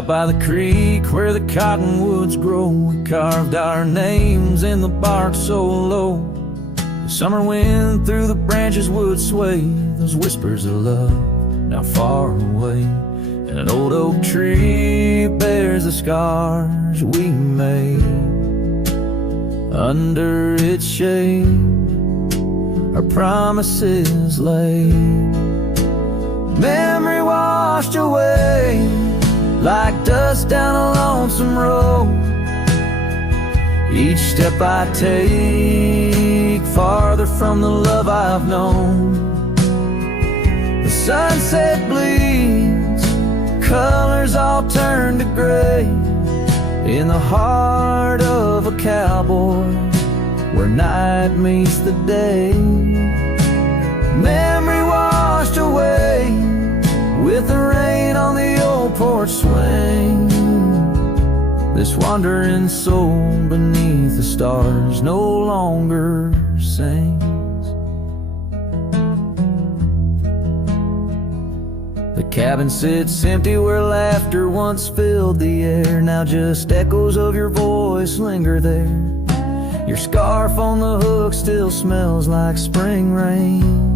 Out by the creek where the cottonwoods grow, we carved our names in the bark so low. The summer wind through the branches would sway those whispers of love now far away. And an old oak tree bears the scars we made. Under its shade our promises lay. Memory washed away like dust down a lonesome road. Each step I take farther from the love I've known. The sunset bleeds, colors all turn to gray. In the heart of a cowboy, where night meets the day. Memory washed away with the rain on the old porch swing. This wandering soul beneath the stars no longer sings. The cabin sits empty where laughter once filled the air. Now just echoes of your voice linger there. Your scarf on the hook still smells like spring rain.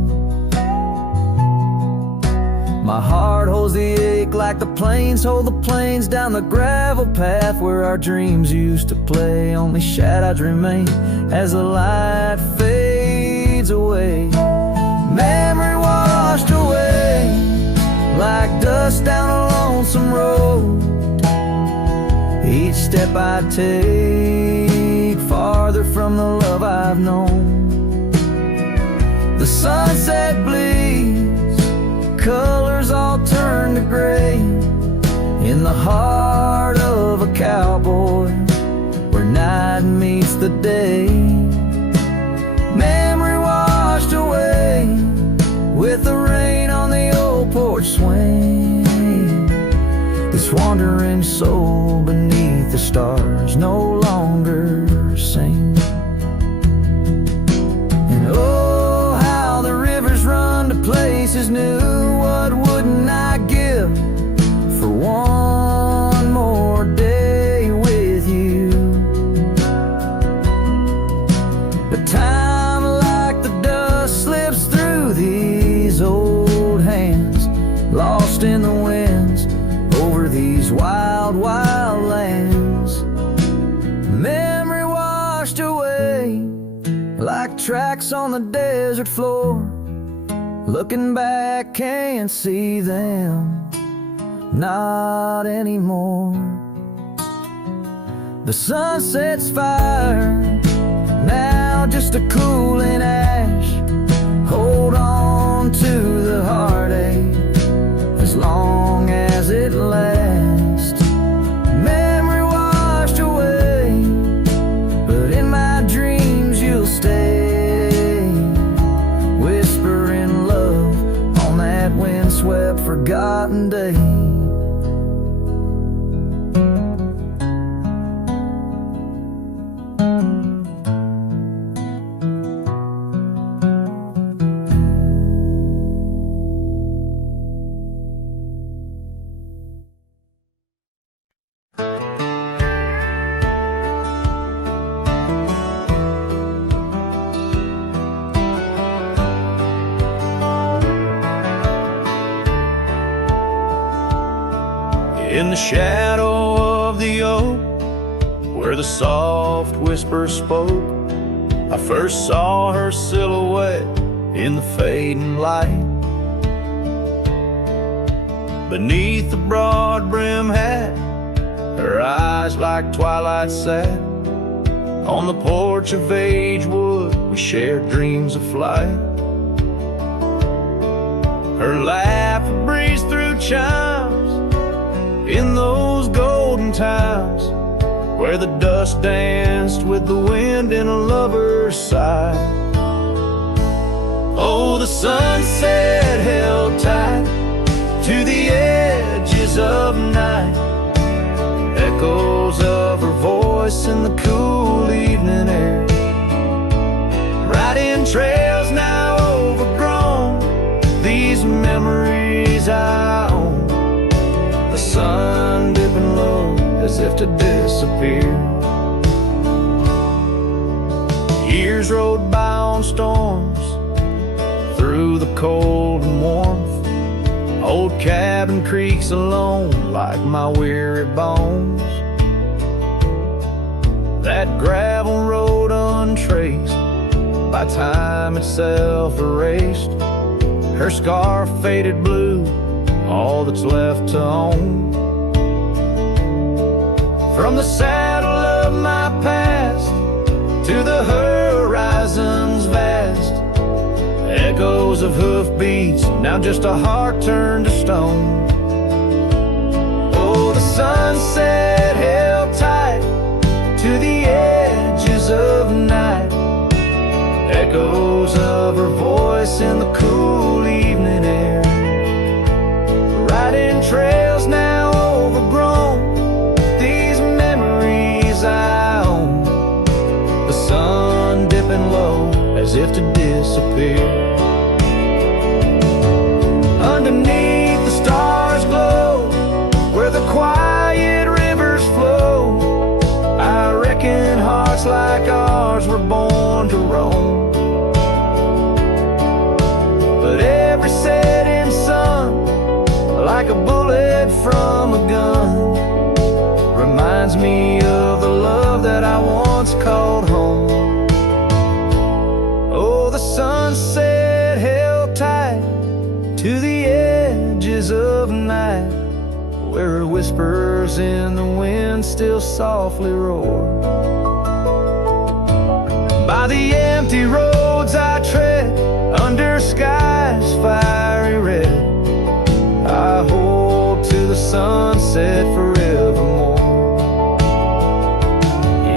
My heart holds the ache like the plains hold the plains down the gravel path where our dreams used to play. Only shadows remain as the light fades away. Memory washed away like dust down a lonesome road. Each step I take farther from the love I've known. The sunset bleeds, colors all turn to gray. In the heart of a cowboy, where night meets the day. Memory washed away with the rain on the old porch swing. This wandering soul beneath the stars no longer sings. And oh, how the rivers run to places new. What wouldn't I give for one more day with you? But time like the dust slips through these old hands, lost in the winds over these wild, wild lands. Memory washed away like tracks on the desert floor. Looking back, can't see them, not anymore. The sunset's fire, now just a cooling ash. Hold on to the heartache as long as it lasts. Memory washed away, but in my dreams you'll stay. Whispering love on that windswept forgotten day. In the shadow of the oak, where the soft whisper spoke, I first saw her silhouette in the fading light. Beneath the broad brim hat, her eyes like twilight sat. On the porch of Agewood, we shared dreams of flight. Her laugh breezed through chimes in those golden times, where the dust danced with the wind in a lover's sigh. Oh, the sunset held tight to the edges of night. Echoes of her voice in the cool evening air. Riding trails now overgrown, these memories I own. The sun dipping as if to disappear. Years rode by on storms, through the cold and warmth. Old cabin creaks alone like my weary bones. That gravel road untraced, by time itself erased. Her scarf faded blue, all that's left to own. From the saddle of my past to the horizon's vast, echoes of hoofbeats, now just a heart turned to stone. Oh, the sunset held tight to the edges of night, echoes of her voice in the cool evening air. Riding trails now overgrown, these memories I own. The sun dipping low as if to disappear. Underneath the stars glow, where the quiet rivers flow, I reckon hearts like ours were born to roam. But every setting sun, like a bullet from a gun, reminds me of the love that I once called home. Oh, the sunset held tight to the edges of night, where her whispers in the wind still softly roar. By the empty roads I tread, under skies fiery red, I hold to the sunset forevermore.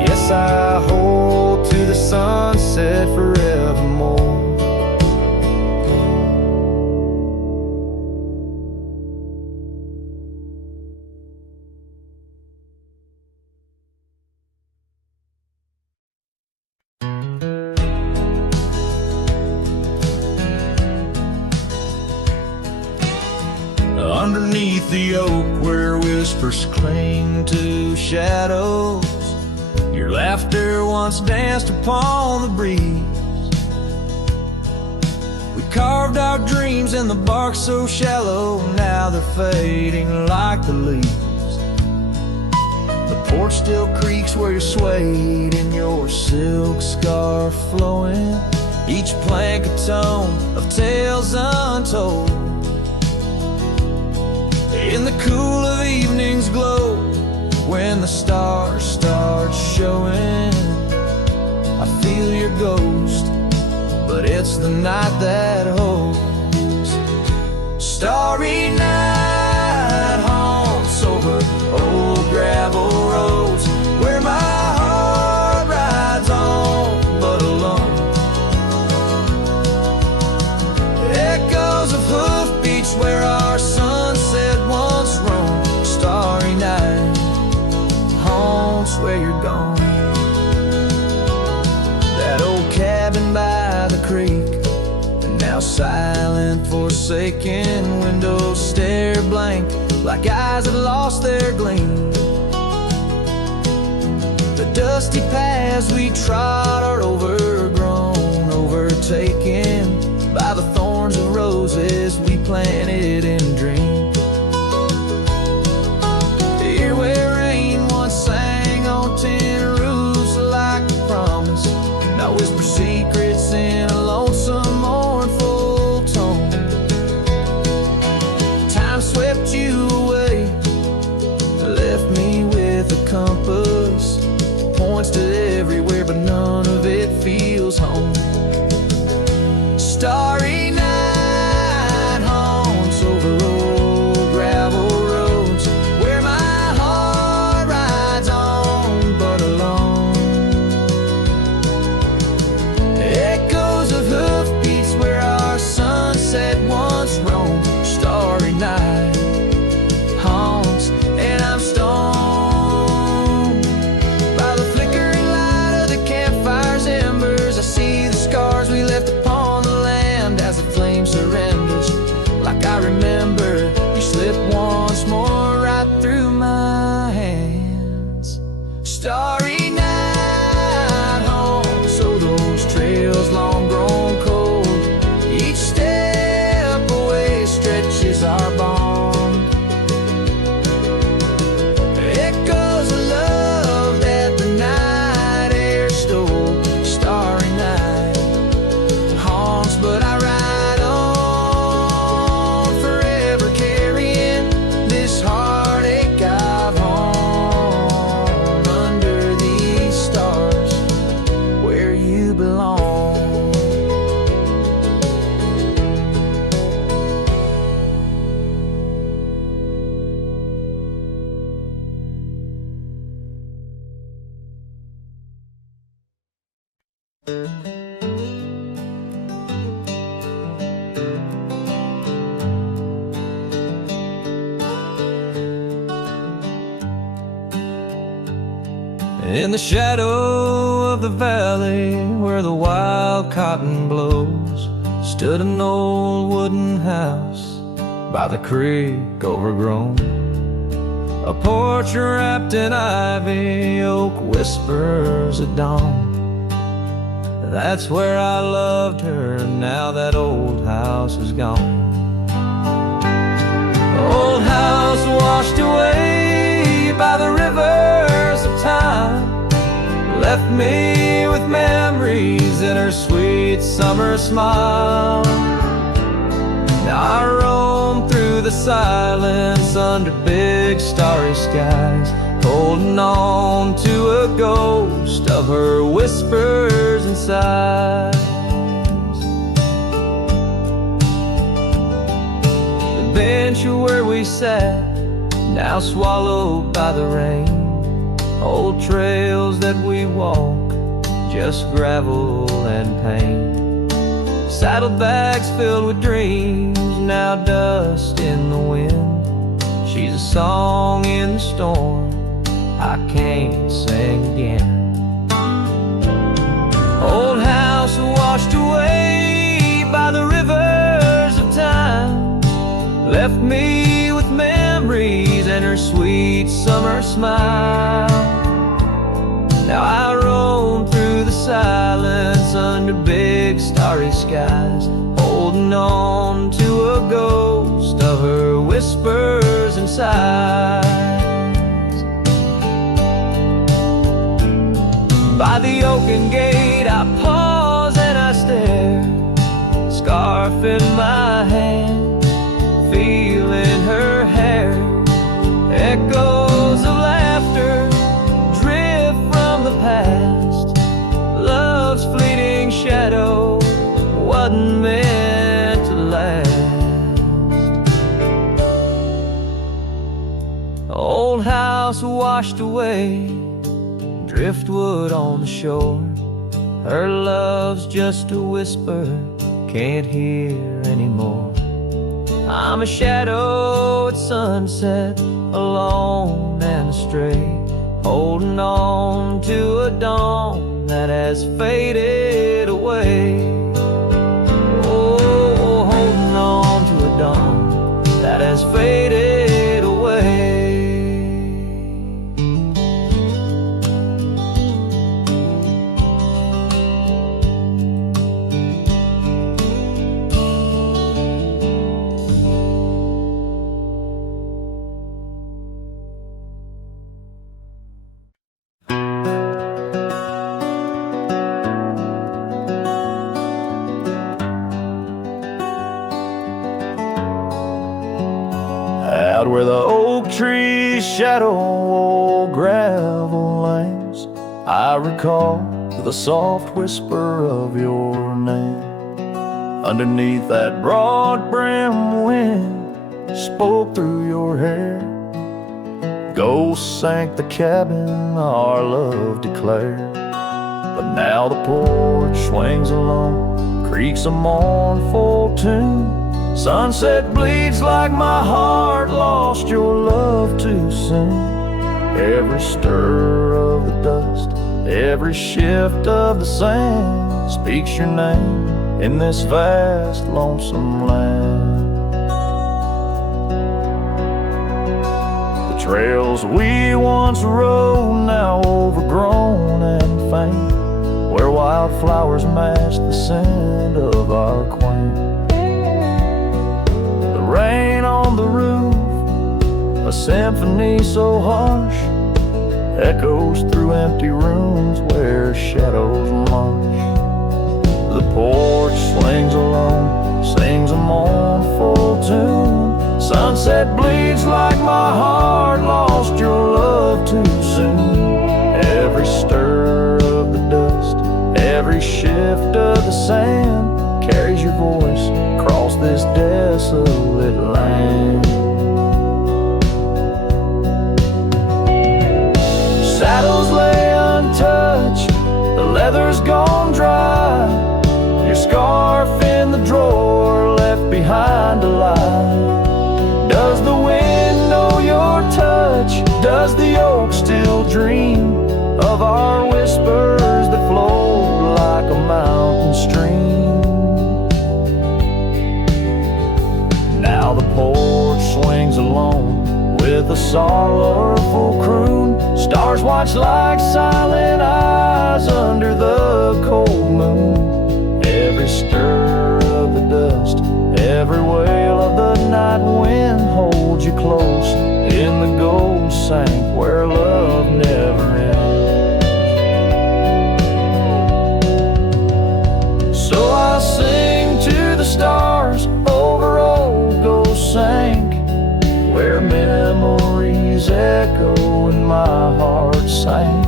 Yes, I hold to the sunset forevermore. Underneath the oak where whispers cling to shadows, your laughter once danced upon the breeze. We carved our dreams in the bark so shallow, now they're fading like the leaves. The porch still creaks where you swayed in your silk scarf flowing, each plank a tone of tales untold. In the cool of evening's glow, when the stars start showing, I feel your ghost, but it's the night that holds. Starry night haunts over old gravel roads, where my heart rides on but alone. Echoes of hoofbeats where our sunset once roamed. Starry night haunts where you're gone. That old cabin by the creek, and now silent, forsaken, windows stare blank like eyes that lost their gleam. The dusty paths we trod are overgrown, overtaken by the thorns of roses we planted in dreams. Here where rain once sang on tin roofs like a promise, now whisper secrets in a lonesome mournful tone. Time swept you away, left me with a compass, points to everywhere but none of it feels home. Starry night haunts over old gravel roads, where my heart rides on but alone. Echoes of hoofbeats where our sunset once roamed. Starry night haunts, and I'm stoned by the flickering light of the campfire's embers. I see the scars we left upon the land as the In the shadow of the valley where the wild cotton blows stood an old wooden house by the creek overgrown. A porch wrapped in ivy, oak whispers at dawn. That's where I loved her, now that old house is gone. Old house washed away by the rivers of time, left me with memories in her sweet summer smile. Now I roam through the silence under big starry skies, holding on to a ghost of her whispers and sighs. The bench where we sat, now swallowed by the rain. Old trails that we walk, just gravel and pain. Saddlebags filled with dreams, now dust in the wind. She's a song in the storm I can't sing again. Old house washed away by the rivers of time, left me with memories and her sweet summer smile. Now I roam through the silence under big starry skies, holding on to a ghost of her whispers and sighs. By the oaken gate I pause and I stare, scarf in my hand, feeling her hair. Echoes of laughter drift from the past. Love's fleeting shadow wasn't meant to last. Old house washed away, driftwood on the shore. Her love's just a whisper, can't hear anymore. I'm a shadow at sunset, alone and astray, holding on to a dawn that has faded away. Oh, holding on to a dawn that has faded away. Out where the oak trees shadow old gravel lanes, I recall the soft whisper of your name. Underneath that broad brim wind spoke through your hair. Ghosts sank the cabin our love declared. But now the porch swings alone, creaks a mournful tune. Sunset bleeds like my heart lost your love too soon. Every stir of the dust, every shift of the sand speaks your name in this vast lonesome land. The trails we once rode, now overgrown and faint, where wildflowers match the scent of our quaint. Rain on the roof, a symphony so harsh, echoes through empty rooms where shadows march. The porch swings alone, sings a mournful tune. Sunset bleeds like my heart lost your love too soon. Every stir of the dust, every shift of the sand carries your voice across this desolate land. Saddles lay untouched, the leather's gone dry. behind a lie? Does the wind know your touch? Does the oak still dream of our whispers that flow like a mountain stream? Now the porch swings alone with a sorrowful croon. Stars watch like silent eyes under the cold moon. Every stir of the dust, every wail of the night wind holds you close in the gold sank where love never ends. So I sing to the stars over old ghost sank, where memories echo and my heart sank.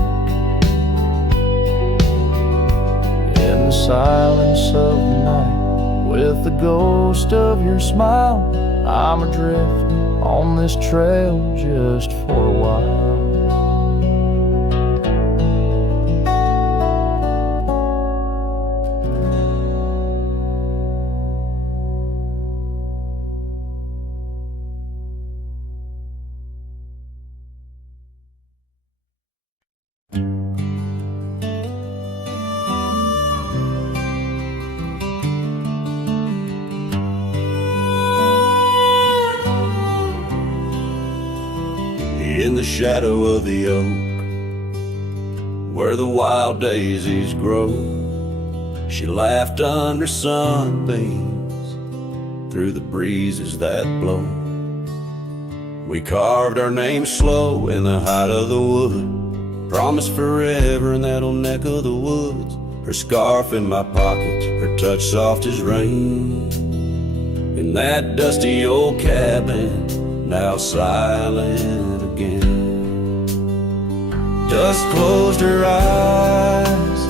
In the silence of the night, with the ghost of your smile, I'm adrift on this trail just for a while. In the shadow of the oak, where the wild daisies grow, she laughed under sunbeams through the breezes that blow. We carved our names slow in the height of the wood, promised forever in that old neck of the woods. Her scarf in my pocket, her touch soft as rain, in that dusty old cabin, now silent again. Dust closed her eyes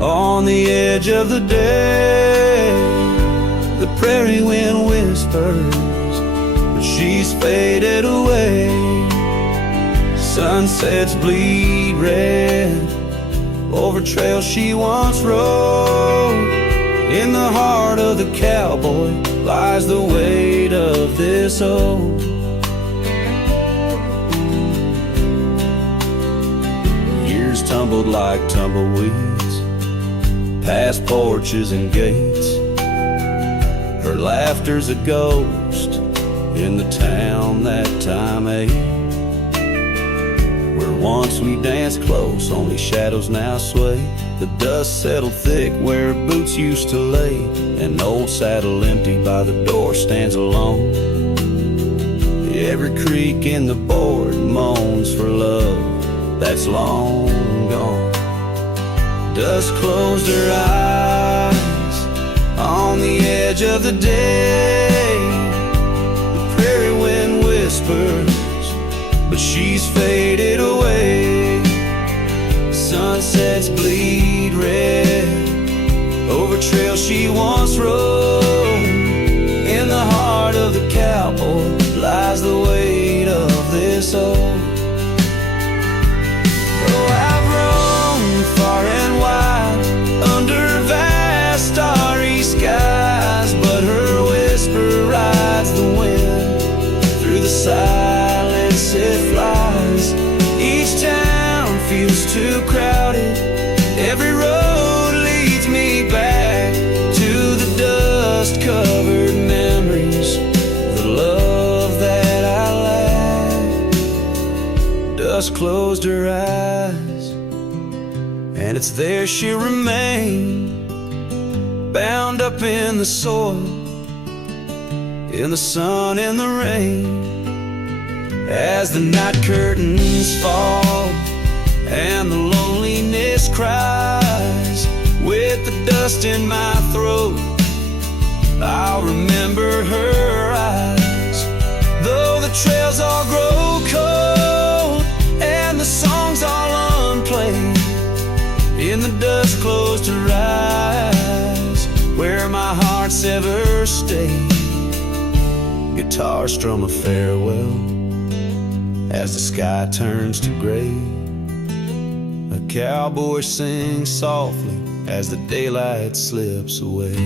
on the edge of the day. The prairie wind whispers, but she's faded away. Sunsets bleed red over trails she once rode. In the heart of the cowboy lies the weight of this old. Years tumbled like tumbleweeds past porches and gates. Her laughter's a ghost in the town that time ate, where once we danced close, only shadows now sway. The dust settled thick where boots used to lay. An old saddle empty by the door stands alone. Every creak in the board moans for love that's long gone. Dust closed her eyes on the edge of the day. The prairie wind whispers, but she's faded away. Sunsets bleed red over trails she once rode. In the heart of the cowboy lies the weight of this old. Oh, I've roamed far and wide under vast starry skies, but her whisper rides the wind through the silence it flies. Each town feels too crowded, every road leads me back to the dust-covered memories, the love that I lacked. Dust closed her eyes, and it's there she'll remain, bound up in the soil, in the sun and the rain. As the night curtains fall and the loneliness cries, with the dust in my throat, I'll remember her eyes. Though the trails all grow cold and the songs all unplayed, in the dust closed her eyes, where my heart's ever stayed. Guitar strum a farewell as the sky turns to gray. A cowboy sings softly as the daylight slips away.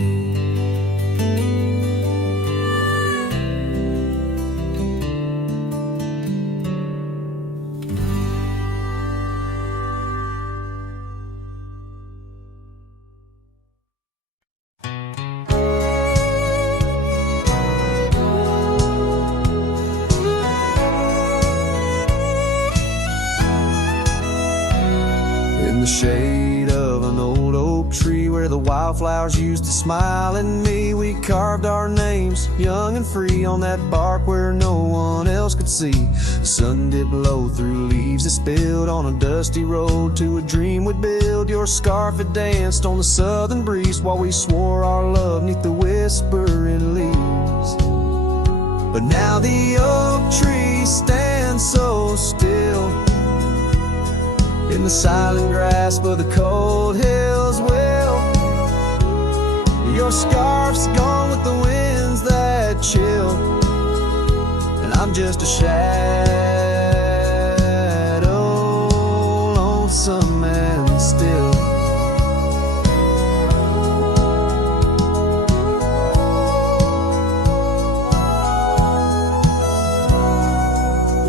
the shade of an old oak tree where the wildflowers used to smile at me, we carved our names, young and free, on that bark where no one else could see. The sun dipped low through leaves that spilled on a dusty road to a dream we'd build. Your scarf had danced on the southern breeze while we swore our love neath the whispering leaves. But now the oak tree stands so still in the silent grasp of the cold hills. Well, your scarf's gone with the winds that chill, and I'm just a shadow, lonesome and still.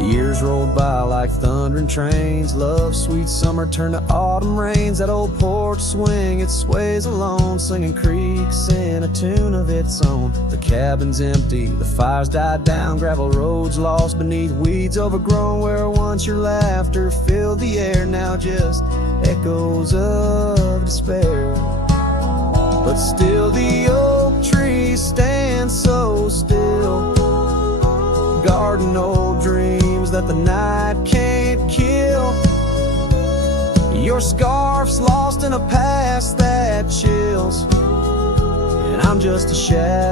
Years rolled by like thundering trains. Love's sweet summer turned to autumn rains. That old porch swing, it sways alone, singing creaks in a tune of its own. The cabin's empty, the fire's died down, gravel roads lost beneath weeds overgrown. Where once your laughter filled the air, now just echoes of despair. But still the oak tree stands so still, guarding old dreams that the night can't kill. Your scarf's lost in a past that chills, and I'm just a shadow,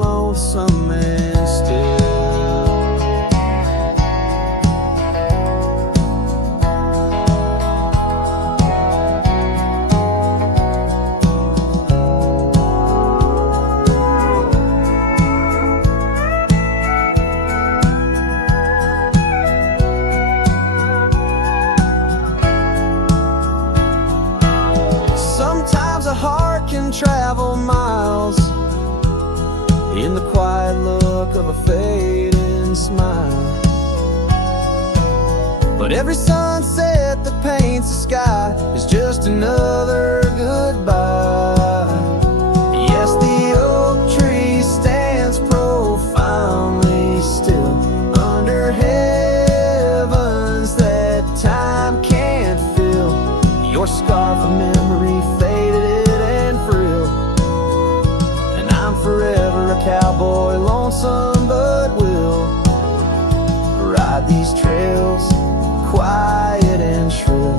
lonesome and still. Travel miles in the quiet look of a fading smile, but every sunset that paints the sky is just another goodbye. Yes, the oak tree stands profoundly still under heavens that time can't fill. Your scarf of memory faded forever a cowboy, lonesome but will ride these trails quiet and shrill,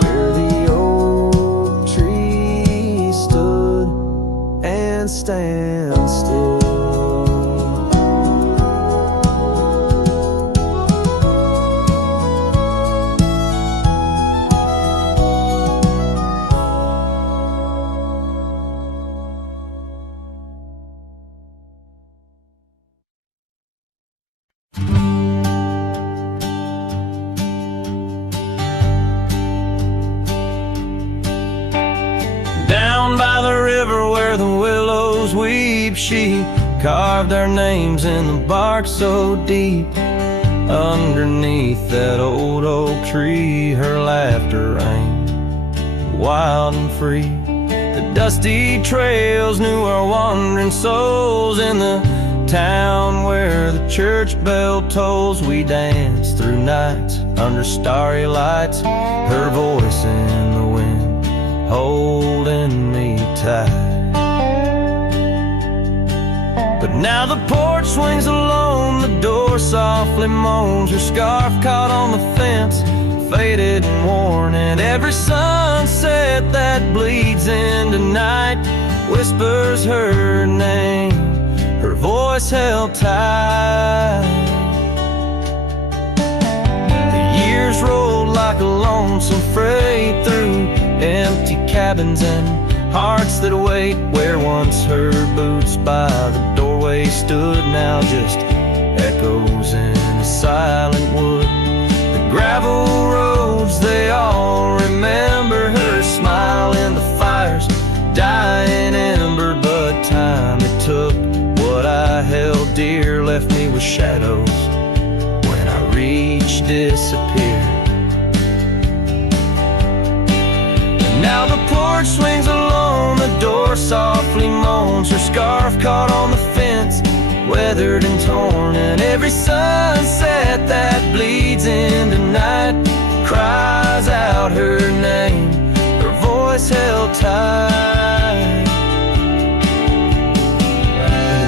where the oak tree stood and stands still. She carved our names in the bark so deep. Underneath that old oak tree, her laughter rang wild and free. The dusty trails knew our wandering souls. In the town where the church bell tolls, we danced through nights under starry lights, her voice in the wind holding me tight. But now the porch swings alone, the door softly moans, her scarf caught on the fence, faded and worn, and every sunset that bleeds into night whispers her name, her voice held tight. The years rolled like a lonesome freight through empty cabins and hearts that wait, where once her boots by the doorway stood, now just echoes in a silent wood. The gravel roads, they all remember her smile in the fire's dying ember. But time it took, what I held dear left me with shadows when I reached disappear. Now the porch swings alone, the door softly moans, her scarf caught on the fence, weathered and torn, and every sunset that bleeds tide.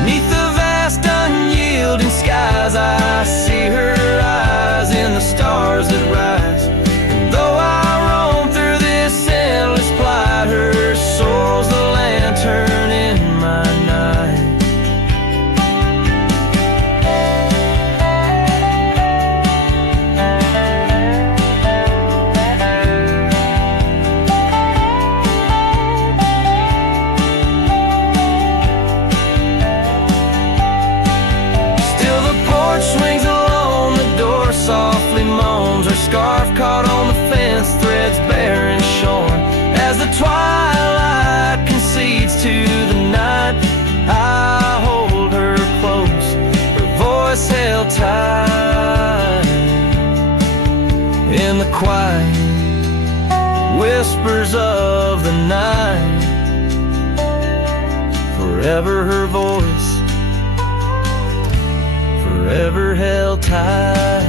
Beneath the vast unyielding skies, I see her eyes in the stars that rise. And though I roam through this endless plight, her soul's the lantern in my night. Swings along the door, softly moans. Her scarf caught on the fence, threads bare and shorn. As the twilight concedes to the night, I hold her close, her voice held tight. In the quiet whispers of the night, forever her voice, forever held tight.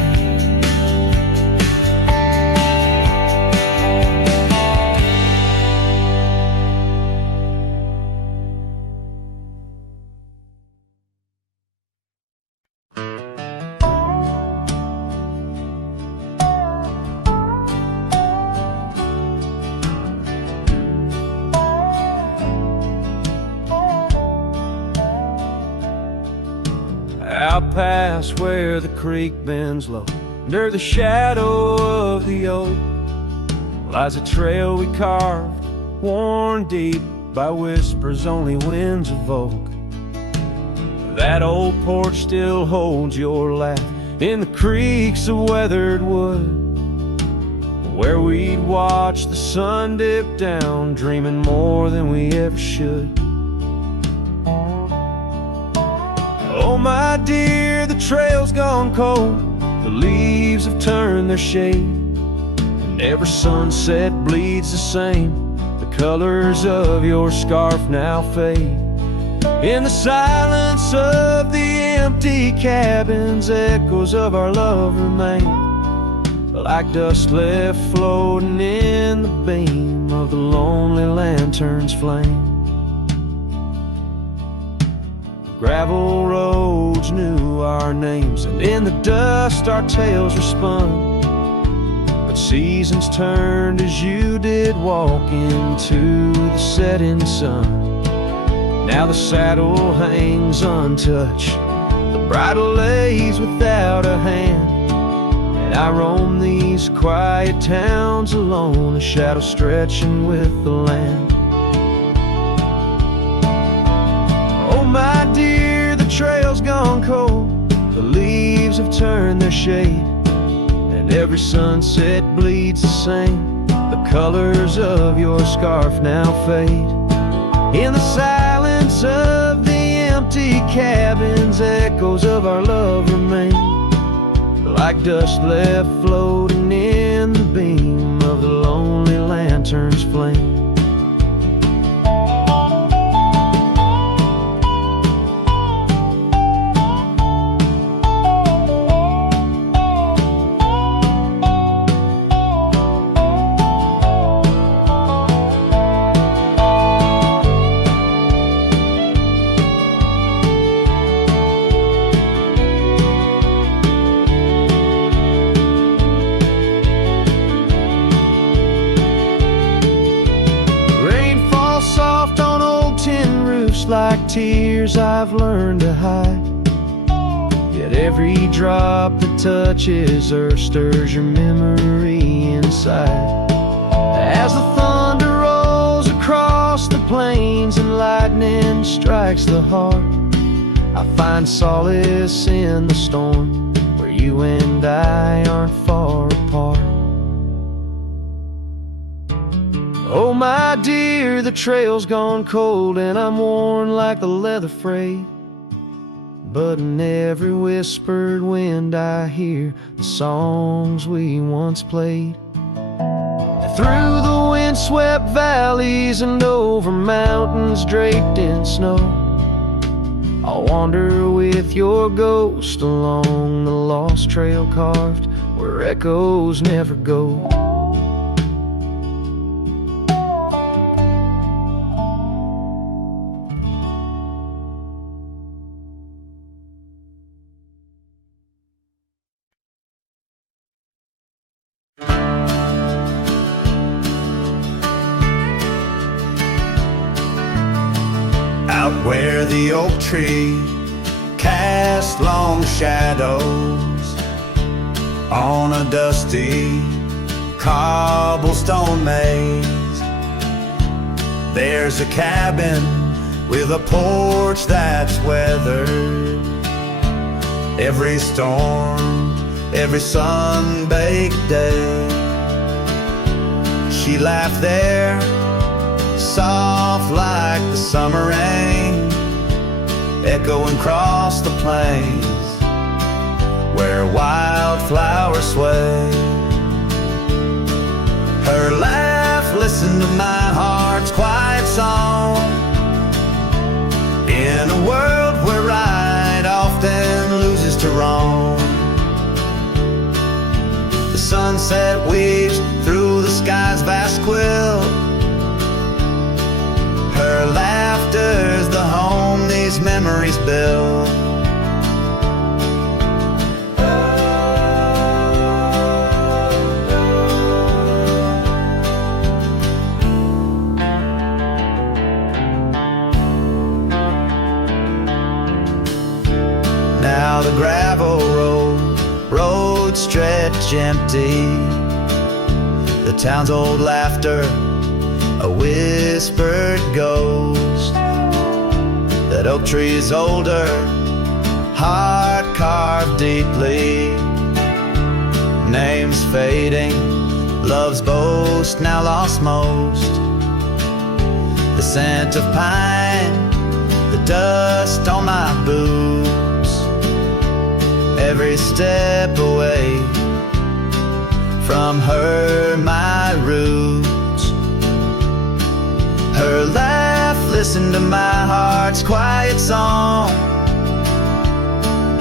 Out past where the creek bends low, under the shadow of the oak, lies a trail we carved, worn deep by whispers only winds evoke. That old porch still holds your laugh in the creaks of weathered wood, where we'd watch the sun dip down, dreaming more than we ever should. Oh my dear, the trail's gone cold, the leaves have turned their shade, and every sunset bleeds the same. The colors of your scarf now fade. In the silence of the empty cabins, echoes of our love remain, like dust left floating in the beam of the lonely lantern's flame. Gravel roads knew our names, and in the dust our tales were spun. But seasons turned as you did walk into the setting sun. Now the saddle hangs untouched, the bridle lays without a hand, and I roam these quiet towns alone, a shadow stretching with the land. Oh my dear, the trail's gone cold, the leaves have turned their shade, and every sunset bleeds the same. The colors of your scarf now fade. In the silence of the empty cabins, echoes of our love remain, like dust left floating in the beam of the lonely lantern's flame. Like tears I've learned to hide, yet every drop that touches earth stirs your memory inside. As the thunder rolls across the plains and lightning strikes the heart, I find solace in the storm, where you and I aren't far apart. Oh my dear, the trail's gone cold, and I'm worn like the leather freight, but in every whispered wind I hear the songs we once played. Through the windswept valleys and over mountains draped in snow, I'll wander with your ghost along the lost trail carved where echoes never go. where the oak tree cast long shadows on a dusty cobblestone maze. There's a cabin with a porch that's weathered every storm, every sun-baked day. She laughed there, soft like the summer rain, echoing across the plains where wildflowers sway. Her laugh listened to my heart's quiet song, in a world where right often loses to wrong. The sunset weaves through the sky's vast quilt. Her laughter's the home these memories build. Now the gravel road stretch empty, the town's old laughter a whispered ghost. That oak tree's older, heart carved deeply, names fading, love's boast now lost most. The scent of pine, the dust on my boots, every step away from her, my roots. Her laugh listened to my heart's quiet song,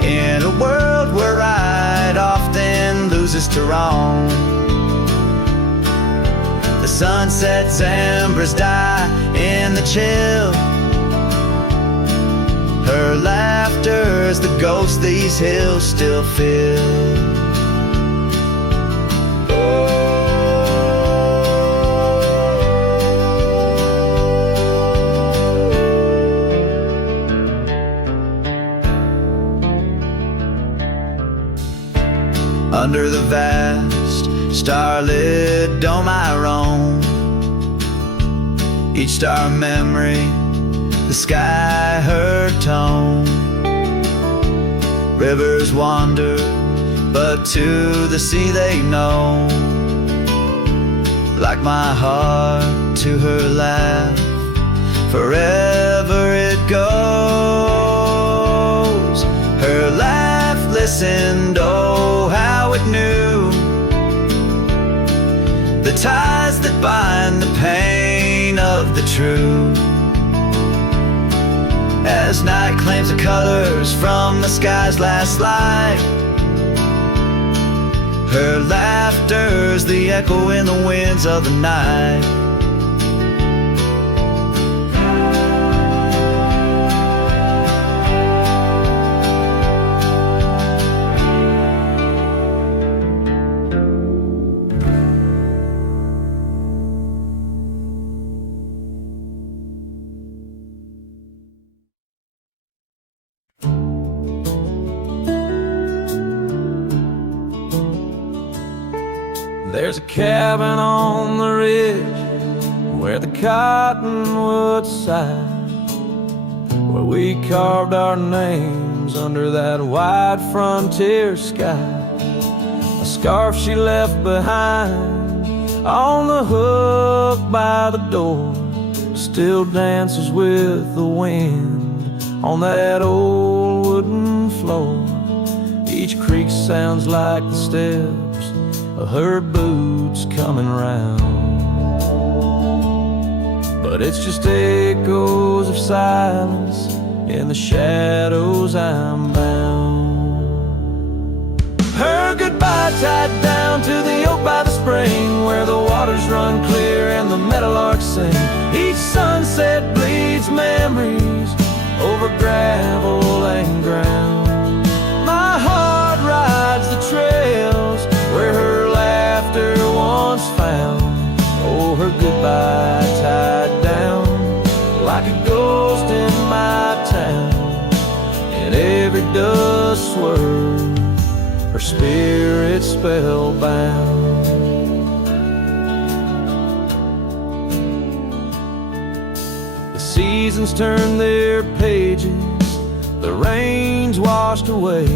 in a world where right often loses to wrong. The sunset's embers die in the chill. Her laughter's the ghost these hills still feel. Under the vast starlit dome I roam, each star memory, the sky her tone. Rivers wander, but to the sea they know, like my heart to her laugh, forever it goes. Her laugh listened, oh how it knew the ties that bind the pain of the true. As night claims the colors from the sky's last light, her laughter's the echo in the winds of the night. There's a cabin on the ridge where the cottonwoods sigh, where we carved our names under that wide frontier sky. A scarf she left behind on the hook by the door still dances with the wind on that old wooden floor. Each creak sounds like the steps of her boots coming round, but it's just echoes of silence. In the shadows I'm bound. Her goodbye tied down to the oak by the spring, where the waters run clear and the meadowlarks sing. Each sunset bleeds memories over gravel and ground. My heart rides the trails where her laughter once found. Oh, her goodbye tied down like a ghost in my swirl, her spirit spellbound. The seasons turn their pages, the rains washed away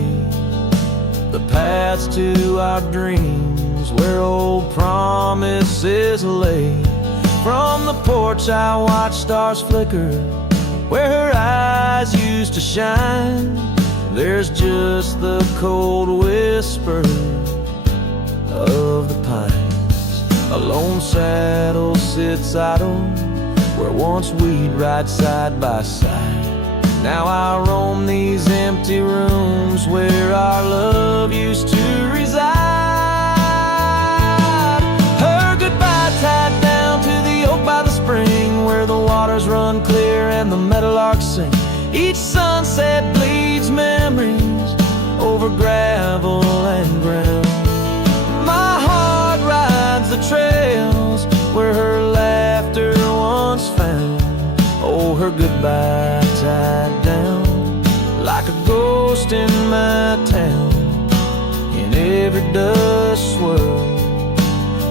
the paths to our dreams where old promises lay. From the porch I watch stars flicker where her eyes used to shine. There's just the cold whisper of the pines. A lone saddle sits idle where once we'd ride side by side. Now I roam these empty rooms where our love used to reside. Her goodbye tied down to the oak by the spring where the waters run clear and the meadowlarks sing. Each sunset bleeds memories over gravel and ground. My heart rides the trails where her laughter once found. Oh, her goodbye tied down like a ghost in my town. In every dust swirl,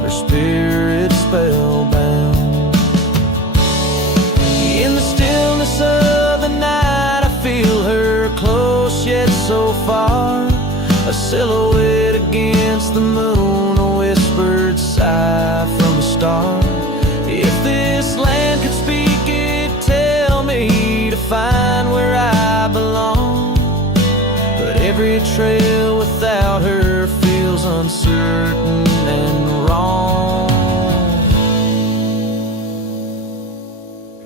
her spirit spellbound. In the stillness of the night I feel her close yet so far. A silhouette against the moon, a whispered sigh from a star. If this land could speak, it'd tell me to find where I belong. But every trail without her feels uncertain and wrong.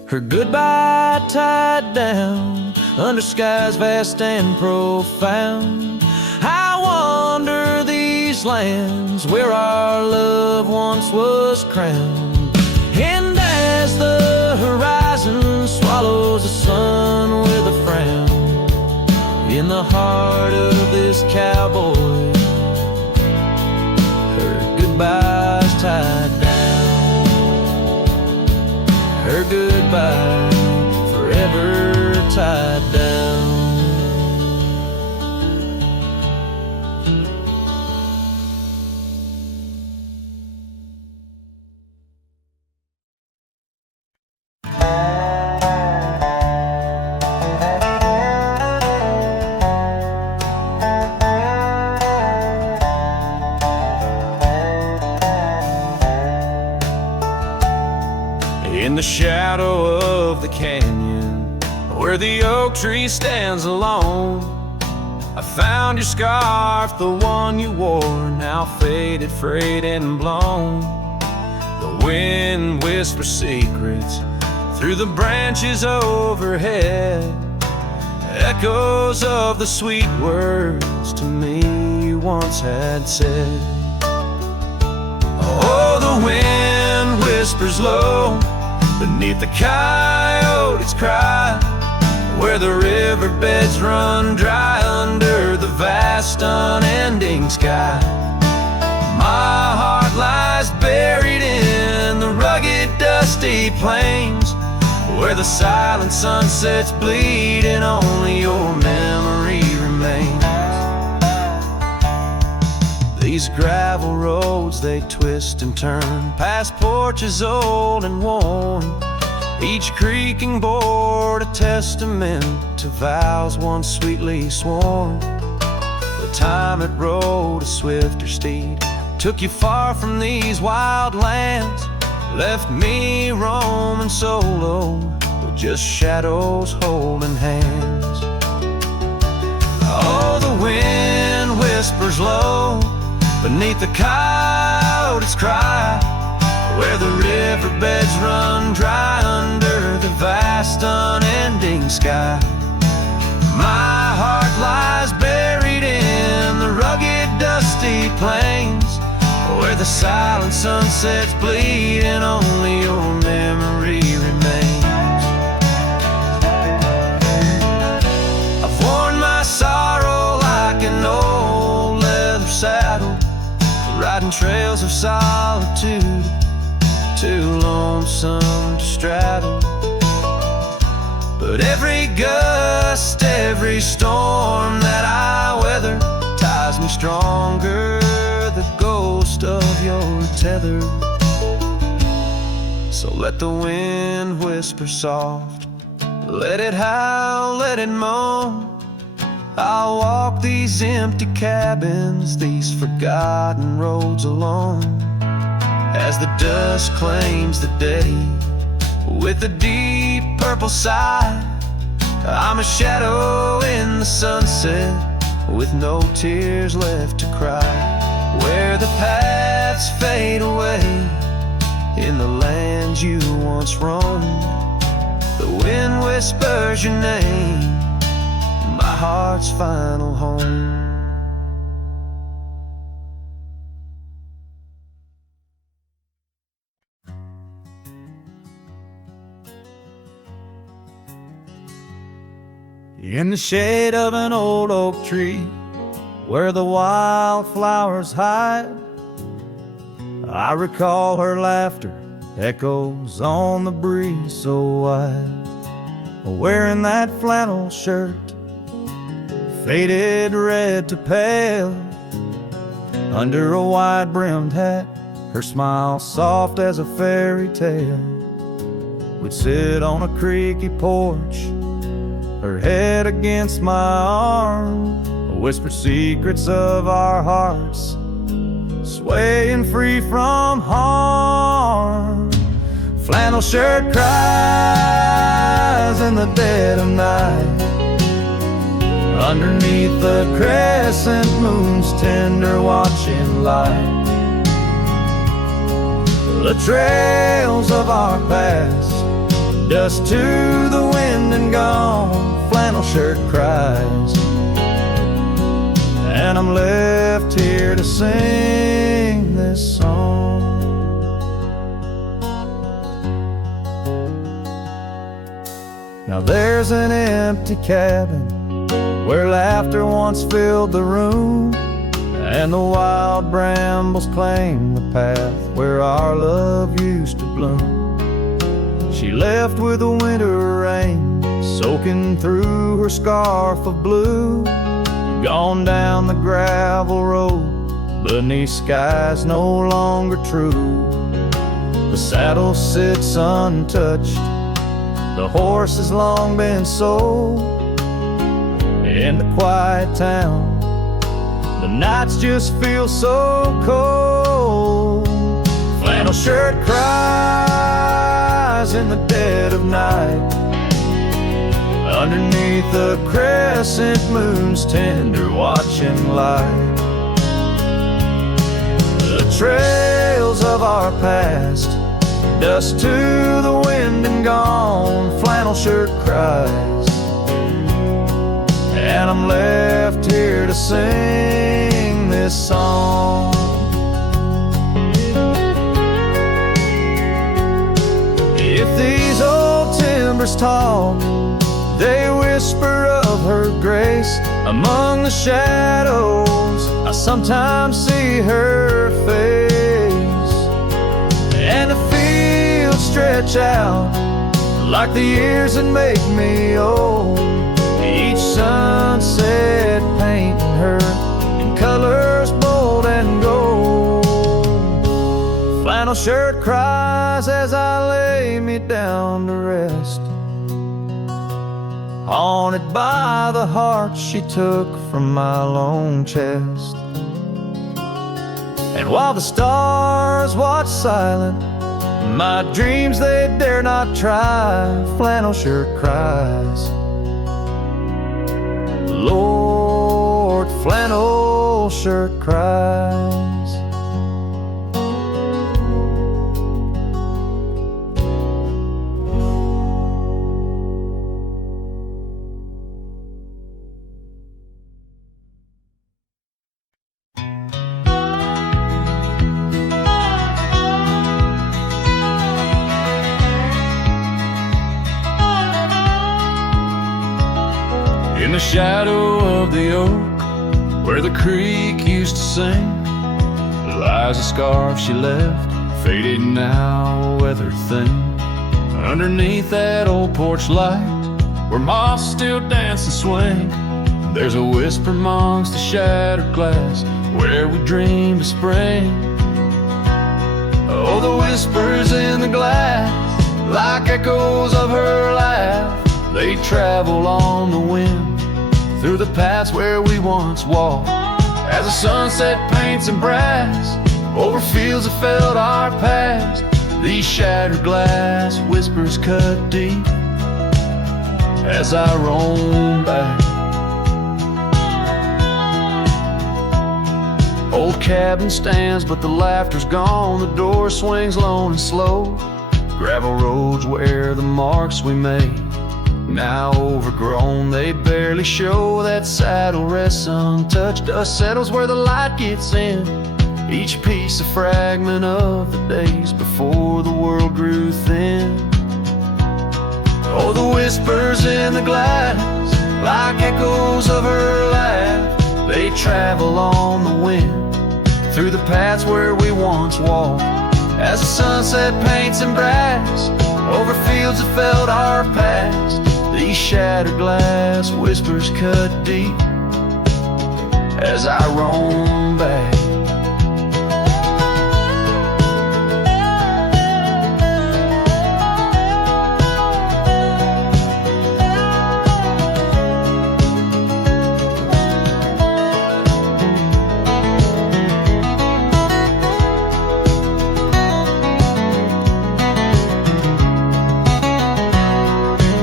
Her goodbye tied down under skies vast and profound. I wander these lands where our love once was crowned. And as the horizon swallows the sun with a frown, in the heart of this cowboy, her goodbye's tied down. Her goodbye forever tied down. In the shadow of the canyon, where the oak tree stands alone, I found your scarf, the one you wore, now faded, frayed and blown. The wind whispers secrets through the branches overhead, echoes of the sweet words to me you once had said. Oh, the wind whispers low beneath the coyote's cry, where the riverbeds run dry under the vast unending sky. My heart lies buried in the rugged dusty plains, where the silent sunsets bleed and only your memory remains. These gravel roads, they twist and turn past porches old and worn, each creaking board a testament to vows once sweetly sworn. The time it rode a swifter steed took you far from these wild lands, left me roaming solo with just shadows holding hands. Oh, the wind whispers low beneath the coyote's cry, where the riverbeds run dry under the vast unending sky. My heart lies buried in the rugged dusty plains, where the silent sunsets bleed and only your memory remains. I've worn my sorrow like an old leather saddle, riding trails of solitude, too lonesome to straddle. But every gust, every storm that I weather ties me stronger, the ghost of your tether. So let the wind whisper soft, let it howl, let it moan. I'll walk these empty cabins, these forgotten roads alone. As the dust claims the day with a deep purple sigh, I'm a shadow in the sunset with no tears left to cry. Where the paths fade away in the land you once roamed, the wind whispers your name, my heart's final home. In the shade of an old oak tree, where the wildflowers hide, I recall her laughter, echoes on the breeze so wide. Wearing that flannel shirt, faded red to pale, under a wide-brimmed hat, her smile soft as a fairy tale. We'd sit on a creaky porch, her head against my arm, whisper secrets of our hearts, swaying free from harm. Flannel shirt cries in the dead of night, underneath the crescent moon's tender watching light. The trails of our past, dust to the wind and gone. Flannel shirt cries, and I'm left here to sing this song. Now there's an empty cabin where laughter once filled the room, and the wild brambles claim the path where our love used to bloom. She left with the winter rain soaking through her scarf of blue, gone down the gravel road beneath skies no longer true. The saddle sits untouched, the horse has long been sold. In the quiet town, the nights just feel so cold. Flannel shirt cries in the dead of night, underneath the crescent moon's tender watching light. The trails of our past, dust to the wind and gone. Flannel shirt cries, and I'm left here to sing this song. If these old timbers talk, they whisper of her grace. Among the shadows, I sometimes see her face, and the fields stretch out like the years that make me old. Each sunset painting her in colors bold and gold. Flannel shirt cries as I lay me down to rest, haunted by the heart she took from my lone chest. And while the stars watch silent, my dreams they dare not try. Flannel shirt cries, Lord, flannel shirt cries. In the shadow of the oak, where the creek used to sing, lies a scarf she left, faded now, weather thin. Underneath that old porch light, where moss still dance and swing. There's a whisper amongst the shattered glass, where we dreamed of spring. Oh, the whispers in the glass, like echoes of her laugh, they travel on the wind, through the paths where we once walked. As the sunset paints in brass, over fields that felt our past, these shattered glass whispers cut deep as I roam back. Old cabin stands, but the laughter's gone. The door swings lone and slow. Gravel roads where the marks we made, now overgrown, they barely show. That saddle rests untouched, dust settles where the light gets in. Each piece a fragment of the days before the world grew thin. Oh, the whispers in the glass, like echoes of her laugh, they travel on the wind, through the paths where we once walked. As the sunset paints in brass, over fields that felt our past, these shattered glass whispers cut deep as I roam back.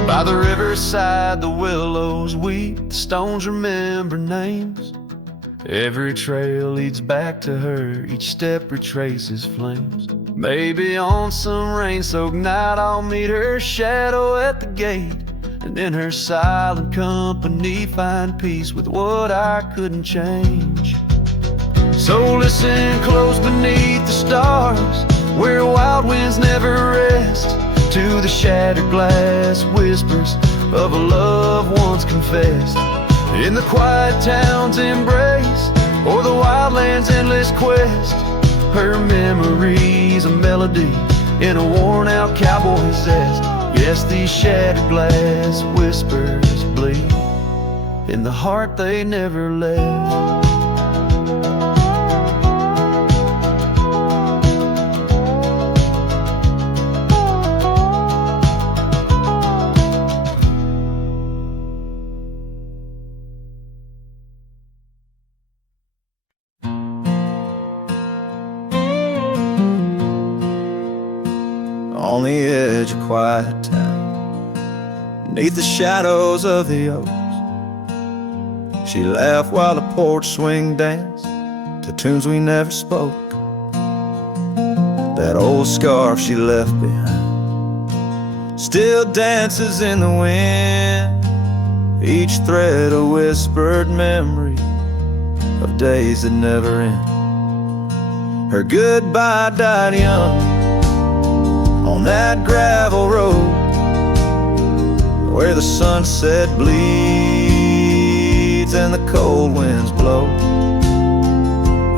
By the riverside, the willows weep, the stones remember names. Every trail leads back to her, each step retraces flames. Maybe on some rain-soaked night I'll meet her shadow at the gate, and in her silent company find peace with what I couldn't change. So listen close beneath the stars, where wild winds never rest, to the shattered glass whispers of a love once confessed. In the quiet town's embrace, or the wildland's endless quest, her memory's a melody in a worn-out cowboy zest. Yes, these shattered glass whispers bleed in the heart they never left. On the edge of quiet town, beneath the shadows of the oaks, she laughed while the porch swing danced to tunes we never spoke. That old scarf she left behind still dances in the wind, each thread a whispered memory of days that never end. Her goodbye died young on that gravel road, where the sunset bleeds and the cold winds blow.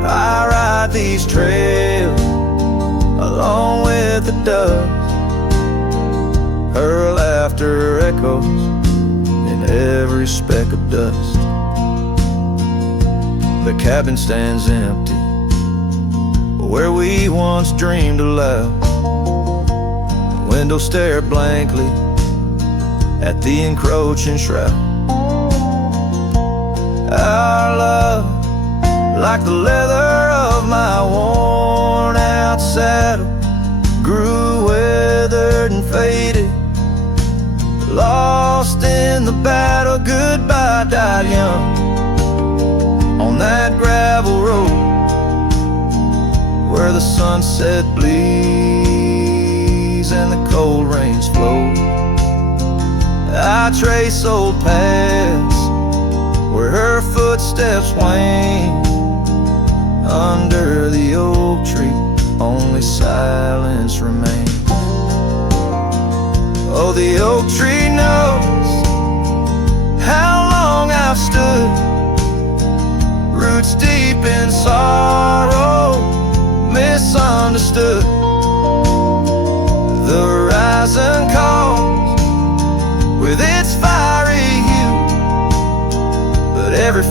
I ride these trails along with the dust, her laughter echoes in every speck of dust. The cabin stands empty, where we once dreamed aloud. Windows stare blankly at the encroaching shroud. Our love, like the leather of my worn out saddle, grew withered and faded, lost in the battle. Goodbye died young on that gravel road, where the sunset bleeds and the cold rains flow. I trace old paths where her footsteps wane. Under the oak tree, only silence remains. Oh, the oak tree knows how long I've stood, roots deep in sorrow, misunderstood. The horizon calls with its fire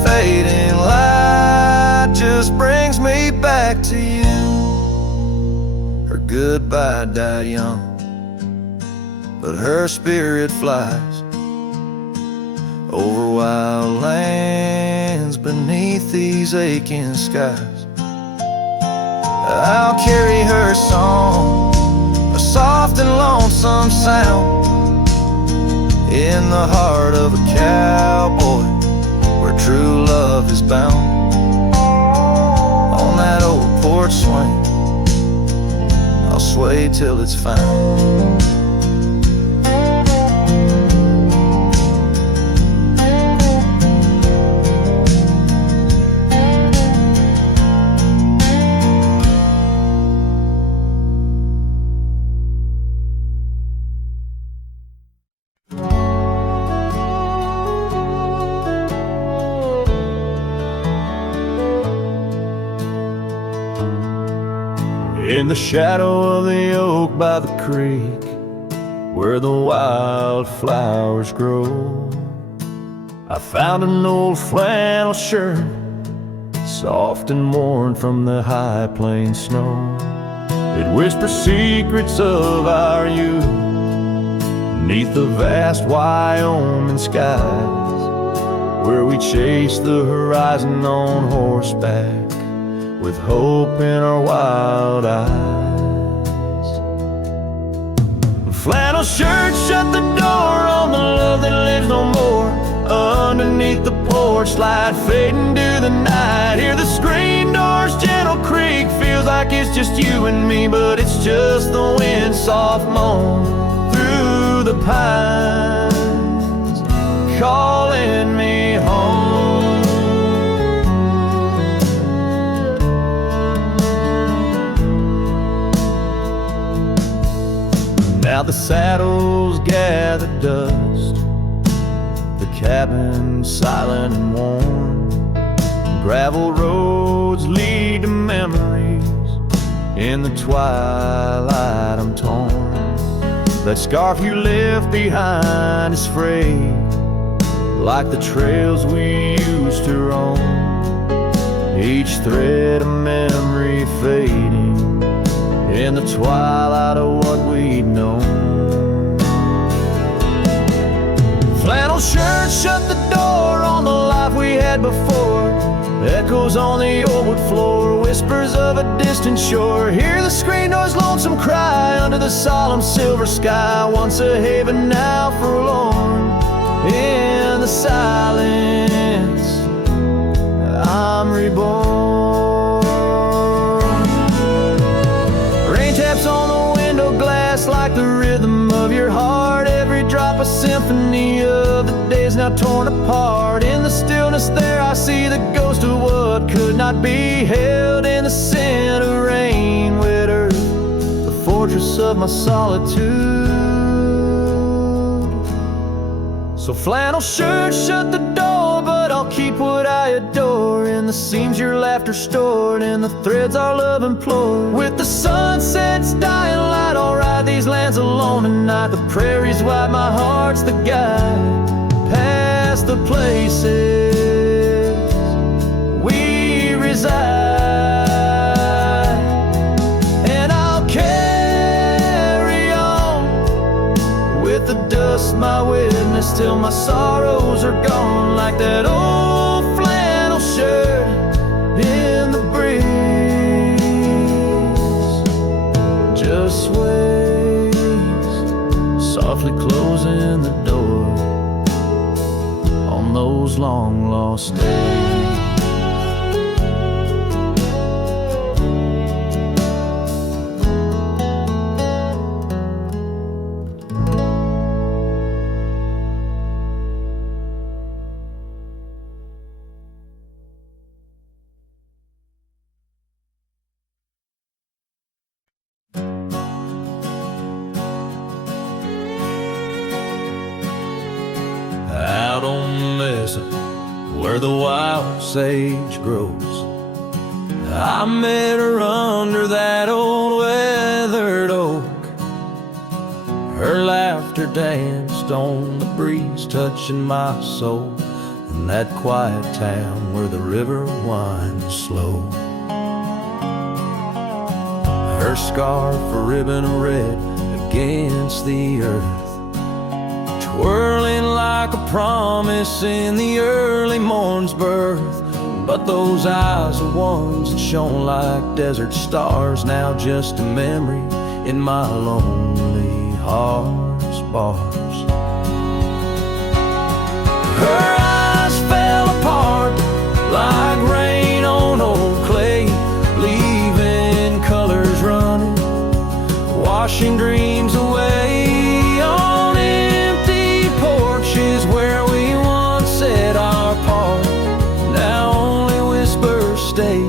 fading light just brings me back to you. Her goodbye died young, but her spirit flies over wild lands beneath these aching skies. I'll carry her song, a soft and lonesome sound, in the heart of a cowboy where true love is bound. On that old porch swing, I'll sway till it's found. In the shadow of the oak by the creek, where the wildflowers grow, I found an old flannel shirt, soft and worn from the high plains snow. It whispers secrets of our youth, neath the vast Wyoming skies, where we chase the horizon on horseback, with hope in our wild eyes. Flannel shirt shut the door on the love that lives no more. Underneath the porch light fading to the night, hear the screen door's gentle creak. Feels like it's just you and me, but it's just the wind soft moan through the pines, calling me home. Now the saddles gather dust, the cabin silent and warm. Gravel roads lead to memories, in the twilight I'm torn. That scarf you left behind is frayed, like the trails we used to roam. Each thread a memory fading, in the twilight of what we'd known. Flannel shirt shut the door on the life we had before. Echoes on the old wood floor, whispers of a distant shore. Hear the screen door's lonesome cry under the solemn silver sky. Once a haven, now forlorn. In the silence, I'm reborn. Taps on the window glass like the rhythm of your heart. Every drop a symphony of the days now torn apart. In the stillness there I see the ghost of what could not be held. In the scent of rain, wet earth, the fortress of my solitude. So flannel shirt shut the door, but I'll keep what I adore. In the seams your laughter stored, in the threads our love implored. With the sunset's dying light, I'll ride these lands alone tonight. The prairies wide, my heart's the guide, past the places we reside. And I'll carry on with the dust my witness till my sorrows are gone. Like that old flannel shirt in the breeze, just sways, softly closing the door on those long lost days. Out on the mesa where the wild sage grows, I met her under that old weathered oak. Her laughter danced on the breeze, touching my soul, and in that quiet town where the river winds slow. Her scarf a ribbon of red against the earth, twirling like a promise in the early morn's birth. But those eyes are ones that shone like desert stars, now just a memory in my lonely heart's bars. Her eyes fell apart like rain on old clay, leaving colors running, washing dreams away on empty porches where we once said our part. Now only whispers stay,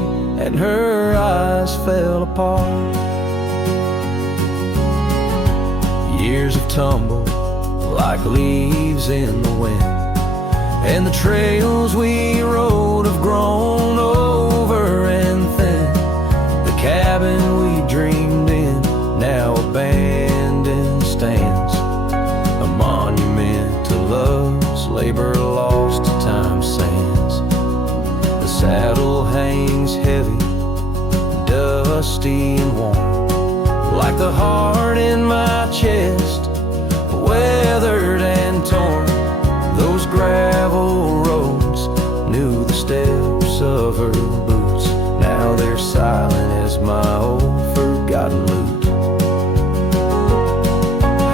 and her eyes fell apart. Years have tumbled like leaves in the wind, and the trails we rode have grown over and thin. The cabin we dreamed in now abandoned stands, a monument to love's labor lost to time's sands. The saddle hangs heavy, dusty and warm, like the heart in my chest, weathered and torn. Those gravel roads knew the steps of her boots, now they're silent as my old forgotten lute.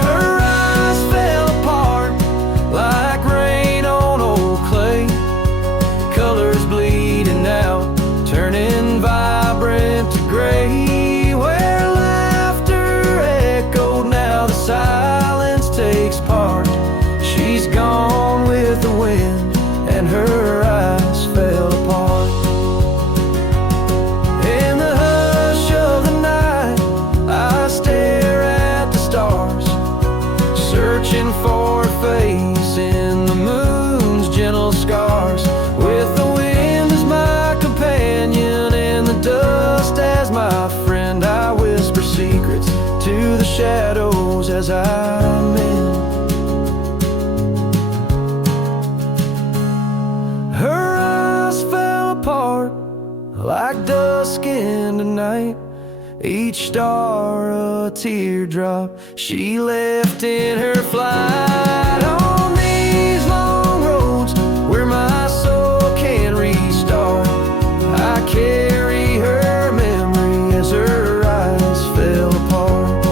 Her eyes fell apart like rain on old clay, colors bleeding out, turning vibrant to gray. Where laughter echoed, now the silence takes part. She's gone with the wind, and her eyes fell apart. In the hush of the night, I stare at the stars, searching for a face in the moon's gentle scars. With the wind as my companion and the dust as my friend, I whisper secrets to the shadows as I mend. Her eyes fell apart like dusk into night, each star a teardrop she left in her flight. On these long roads where my soul can restart, I carry her memory as her eyes fell apart.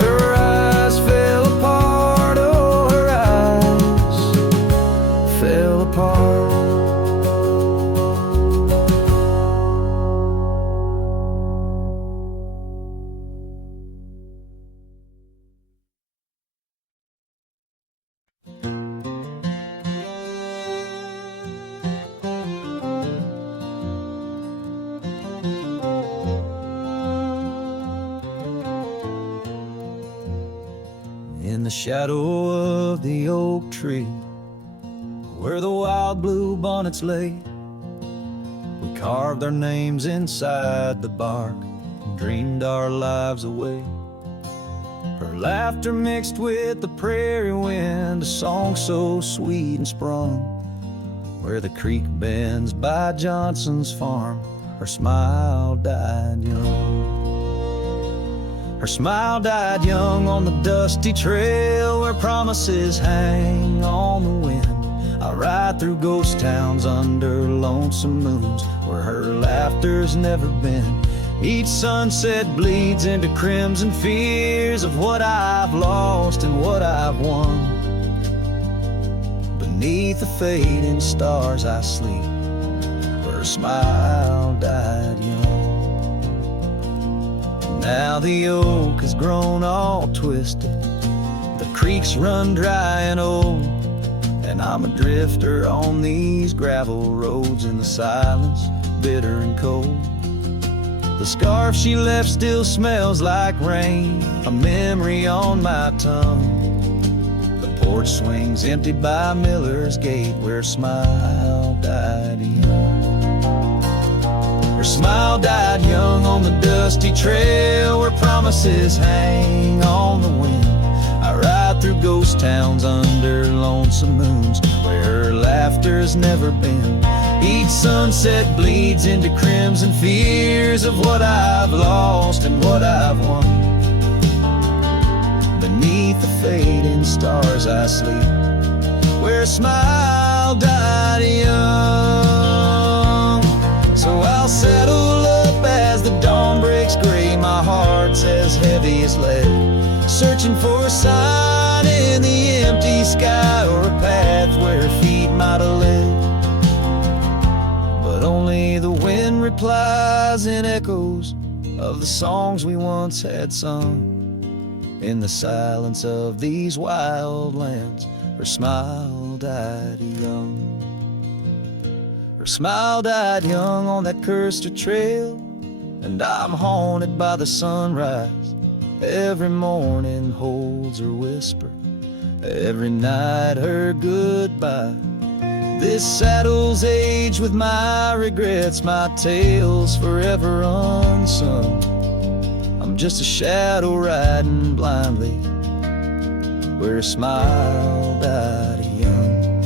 Her eyes fell apart, oh, her eyes fell apart. In the shadow of the oak tree, where the wild blue bonnets lay, we carved our names inside the bark and dreamed our lives away. Her laughter mixed with the prairie wind, a song so sweet and sprung, where the creek bends by Johnson's farm, her smile died young. Her smile died young on the dusty trail where promises hang on the wind. I ride through ghost towns under lonesome moons where her laughter's never been. Each sunset bleeds into crimson fears of what I've lost and what I've won. Beneath the fading stars I sleep, her smile died young. Now the oak has grown all twisted, the creeks run dry and old, and I'm a drifter on these gravel roads in the silence, bitter and cold. The scarf she left still smells like rain, a memory on my tongue. The porch swings empty by Miller's Gate where smile died young. Her smile died young on the dusty trail where promises hang on the wind. I ride out through ghost towns under lonesome moons, where her laughter's never been. Each sunset bleeds into crimson fears of what I've lost and what I've won. Beneath the fading stars I sleep, where a smile died young. So I'll settle up as the dawn breaks gray, my heart's as heavy as lead, searching for a sign in the empty sky, or a path where her feet might have led. But only the wind replies in echoes of the songs we once had sung. In the silence of these wild lands, her smile died young. Her smile died young on that cursed trail, and I'm haunted by the sunrise. Every morning holds her whisper, every night her goodbye. This saddle's aged with my regrets, my tale's forever unsung. I'm just a shadow riding blindly, where a smile died young.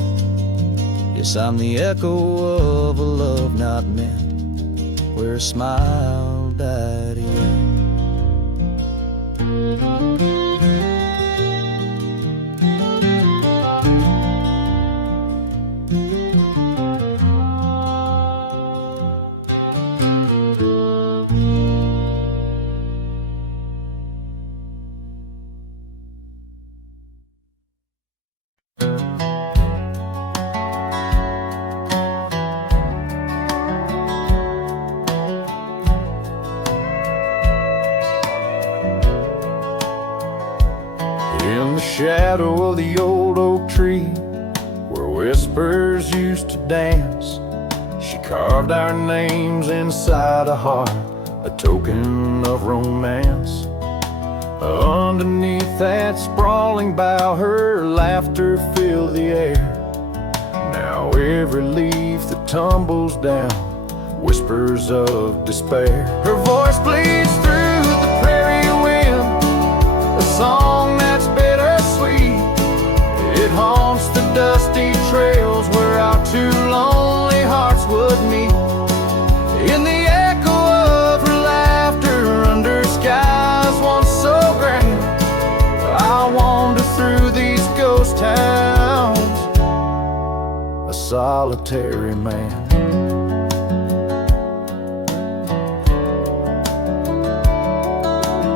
Yes, I'm the echo of a love not meant, where a smile died young. In the shadow of the old oak tree, where whispers used to dance, she carved our names inside a heart, a token of romance. Underneath that sprawling bough, her laughter filled the air. Now every leaf that tumbles down whispers of despair. Her voice bleeds through the prairie wind, a song that's bittersweet. It haunts the dusty trails where our two lonely hearts would meet. In the echo of her laughter under skies once so grand, I'll wander through these ghost towns, a solitary man.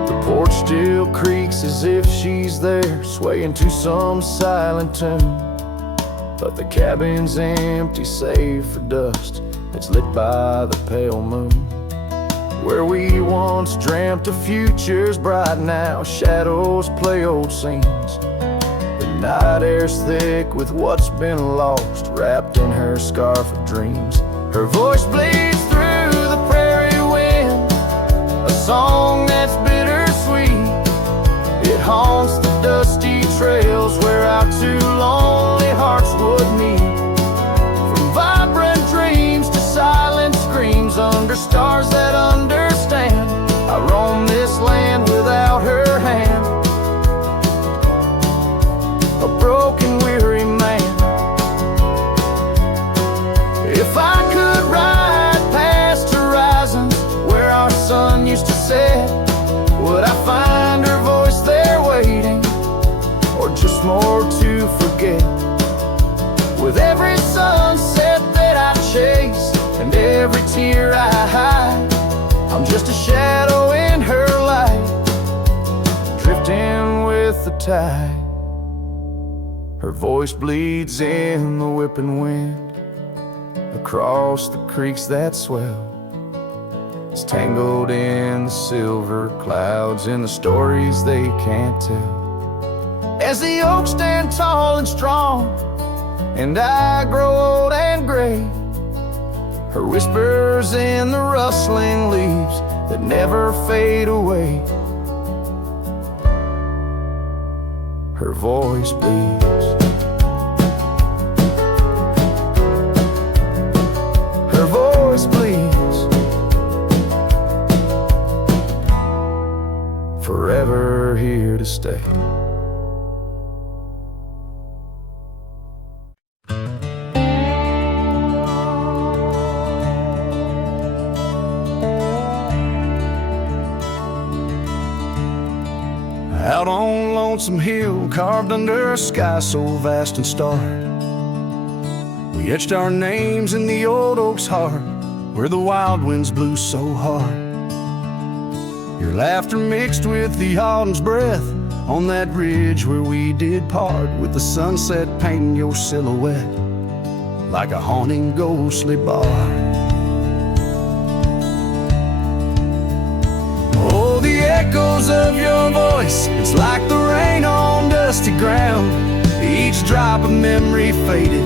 The porch still creaks as if she's there, swaying to some silent tune. But the cabin's empty save for dust that's lit by the pale moon. Where we once dreamt of futures bright, now shadows play old scenes. The night air's thick with what's been lost, wrapped in her scarf of dreams. Her voice bleeds through the prairie wind, a song that's bittersweet. It haunts the dusty trails where our two lonely hearts would meet. From vibrant dreams to silent screams under stars that understand, I roam this land without her hand, a broken, weary man. If I could ride past horizons where our sun used to set, would I find her voice there waiting, or just more to forget? With every sunset that I chase and every tear I hide, I'm just a shadow in her light, drifting with the tide. Her voice bleeds in the whipping wind, across the creeks that swell. It's tangled in the silver clouds, in the stories they can't tell. As the oaks stand tall and strong, and I grow old and gray, her whispers in the rustling leaves that never fade away. Her voice bleeds. Her voice bleeds, forever here to stay. Out on Lonesome Hill, carved under a sky so vast and starry, we etched our names in the old oak's heart, where the wild winds blew so hard. Your laughter mixed with the autumn's breath on that ridge where we did part, with the sunset painting your silhouette like a haunting ghostly bar. Oh, the echoes of your voice, it's like the rain on dusty ground. Each drop of memory faded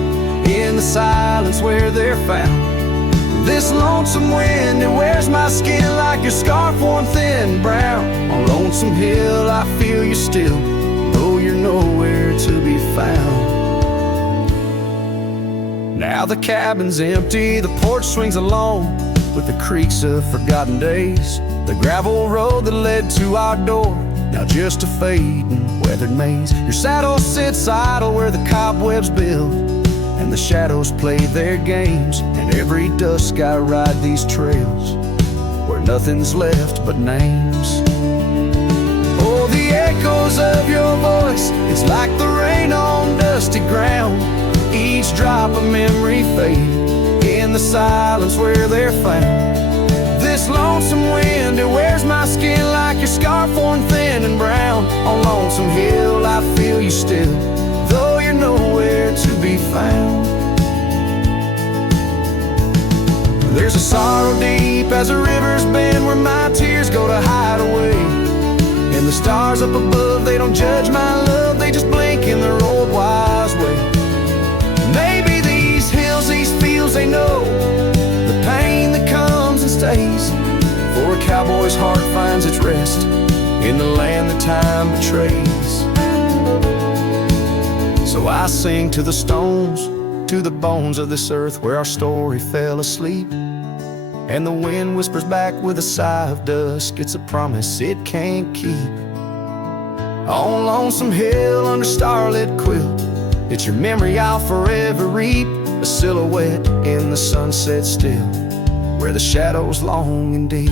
in the silence where they're found. This lonesome wind, it wears my skin like your scarf worn thin brown. On Lonesome Hill I feel you still, though you're nowhere to be found. Now the cabin's empty, the porch swings alone with the creaks of forgotten days. The gravel road that led to our door, now just a fading weathered maze. Your saddle sits idle where the cobwebs build, and the shadows play their games. And every dusk I ride these trails where nothing's left but names. Oh, the echoes of your voice, it's like the rain on dusty ground. Each drop of memory faded in the silence where they're found. This lonesome wind, it wears my skin like your scarf worn thin and brown. On Lonesome Hill I feel you still, though you're nowhere to be found. There's a sorrow deep as the rivers bend, where my tears go to hide away. And the stars up above, they don't judge my love, they just blink in their old wise way. Maybe these hills, these fields, they know the pain that comes and stays. For a cowboy's heart finds its rest in the land that time betrays. So I sing to the stones, to the bones of this earth where our story fell asleep. And the wind whispers back with a sigh of dusk, it's a promise it can't keep. On Lonesome Hill under starlit quilt, it's your memory I'll forever reap. A silhouette in the sunset still, where the shadows long and deep.